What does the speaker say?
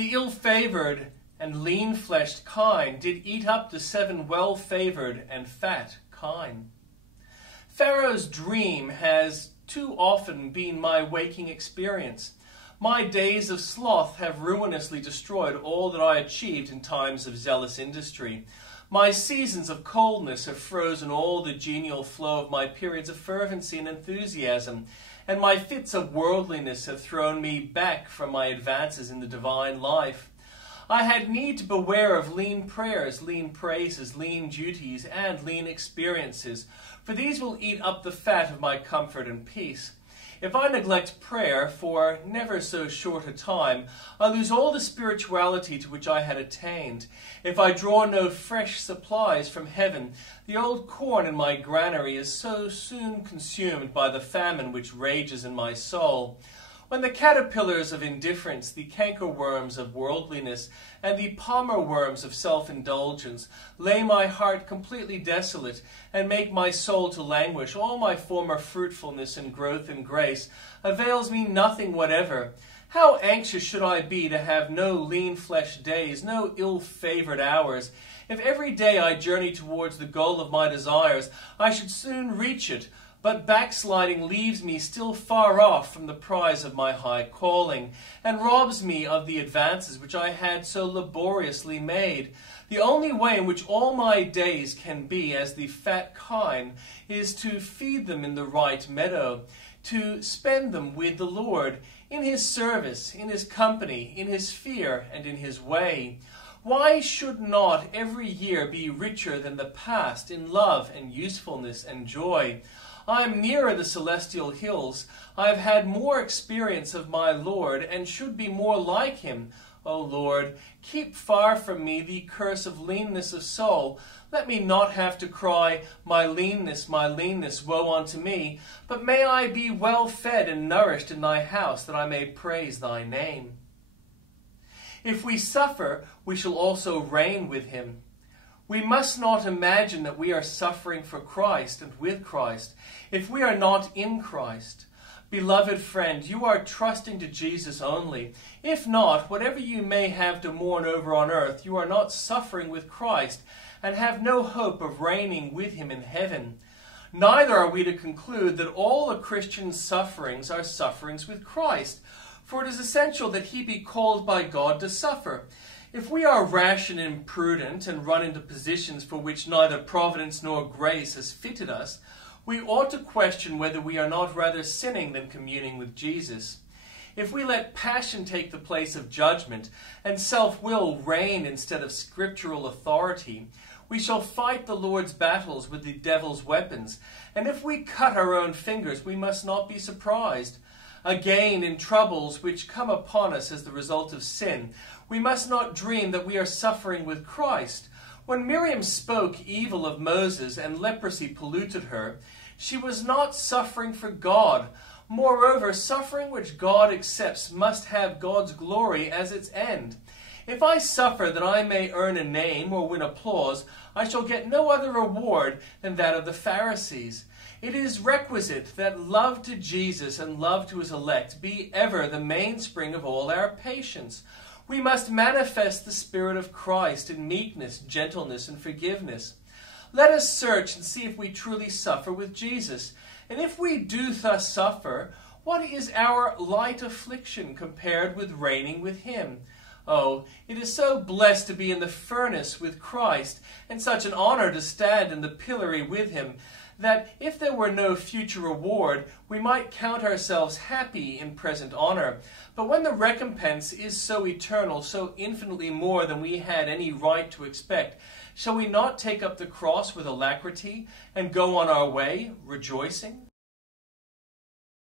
The ill-favored and lean-fleshed kine did eat up the 7 well-favored and fat kine. Pharaoh's dream has too often been my waking experience. My days of sloth have ruinously destroyed all that I achieved in times of zealous industry. My seasons of coldness have frozen all the genial flow of my periods of fervency and enthusiasm, and my fits of worldliness have thrown me back from my advances in the divine life. I had need to beware of lean prayers, lean praises, lean duties, and lean experiences, for these will eat up the fat of my comfort and peace. If I neglect prayer for never so short a time, I lose all the spirituality to which I had attained. If I draw no fresh supplies from heaven, the old corn in my granary is so soon consumed by the famine which rages in my soul. When the caterpillars of indifference, the cankerworms of worldliness, and the palmer worms of self-indulgence lay my heart completely desolate and make my soul to languish, all my former fruitfulness and growth in grace avails me nothing whatever. How anxious should I be to have no lean-fleshed days, no ill-favored hours. If every day I journey towards the goal of my desires, I should soon reach it. But backsliding leaves me still far off from the prize of my high calling, and robs me of the advances which I had so laboriously made. The only way in which all my days can be as the fat kine is to feed them in the right meadow, to spend them with the Lord, in his service, in his company, in his fear, and in his way. Why should not every year be richer than the past in love and usefulness and joy? I am nearer the celestial hills. I have had more experience of my Lord, and should be more like him. O Lord, keep far from me the curse of leanness of soul. Let me not have to cry, my leanness, woe unto me. But may I be well fed and nourished in thy house, that I may praise thy name. If we suffer, we shall also reign with him. We must not imagine that we are suffering for Christ and with Christ, if we are not in Christ. Beloved friend, you are trusting to Jesus only. If not, whatever you may have to mourn over on earth, you are not suffering with Christ, and have no hope of reigning with him in heaven. Neither are we to conclude that all a Christian's sufferings are sufferings with Christ, for it is essential that he be called by God to suffer. If we are rash and imprudent and run into positions for which neither providence nor grace has fitted us, we ought to question whether we are not rather sinning than communing with Jesus. If we let passion take the place of judgment and self-will reign instead of scriptural authority, we shall fight the Lord's battles with the devil's weapons, and if we cut our own fingers, we must not be surprised. Again, in troubles which come upon us as the result of sin, we must not dream that we are suffering with Christ. When Miriam spoke evil of Moses and leprosy polluted her, she was not suffering for God. Moreover, suffering which God accepts must have God's glory as its end. If I suffer that I may earn a name or win applause, I shall get no other reward than that of the Pharisees. It is requisite that love to Jesus and love to his elect be ever the mainspring of all our patience. We must manifest the Spirit of Christ in meekness, gentleness, and forgiveness. Let us search and see if we truly suffer with Jesus. And if we do thus suffer, what is our light affliction compared with reigning with him? Oh, it is so blessed to be in the furnace with Christ, and such an honor to stand in the pillory with him, that if there were no future reward, we might count ourselves happy in present honor. But when the recompense is so eternal, so infinitely more than we had any right to expect, shall we not take up the cross with alacrity and go on our way, rejoicing?